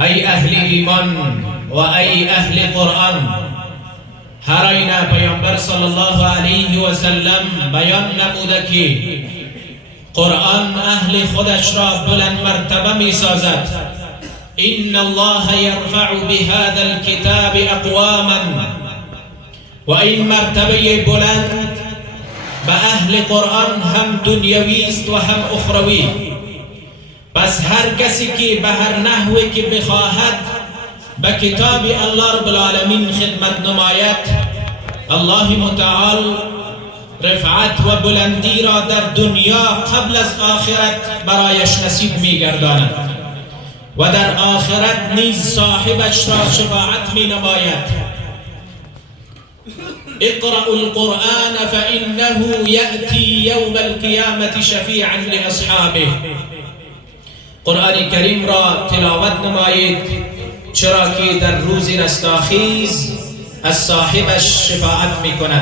ای اهل ایمان و ای اهل قرآن، هر آینه پیامبر صلی الله علیه و سلم بیان نموده که قرآن اهل خودش را بلند مرتبه می سازد. ان الله یرفع بهذا الكتاب اقواما، و این مرتبه بلند به اهل قرآن هم دنیوی است و هم اخروی. پس هر کسی که به هر نحوی که بخواهد به کتاب الله رب العالمین خدمت نماید، الله متعال رفعت و بلندی را در دنیا قبل از آخرت برایش نصیب می گرداند و در آخرت نیز صاحبش را شفاعت می نماید. اقرأوا القرآن فإنه يأتي يوم القيامة شفيعا لأصحابه. قرآن کریم را تلاوت نمایید، چرا که در روز رستاخیز از صاحبش شفاعت می کند.